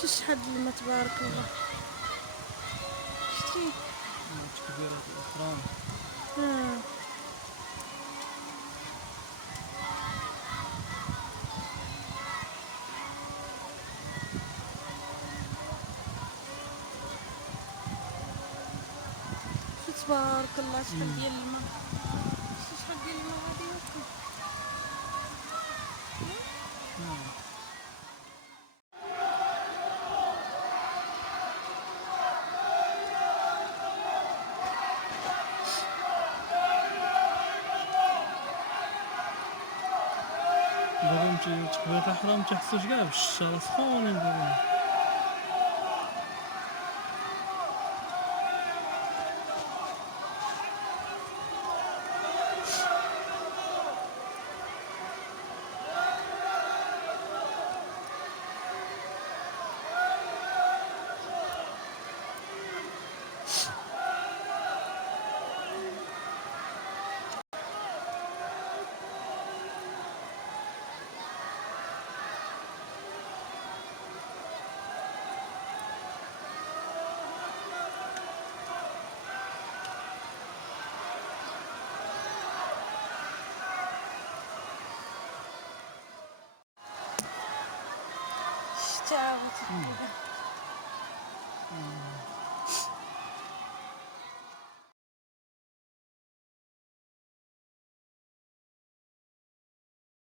شو شحال الماء تبارك الله. شتي كبيرة الأخرام. شو تبارك الله شحال ديال الماء. شحال ديال الماء غادي يوصل. دابا تقبيلة الأحرام متيحسوش كاع بالشتا سخونين دابا. شتا عاوتاني.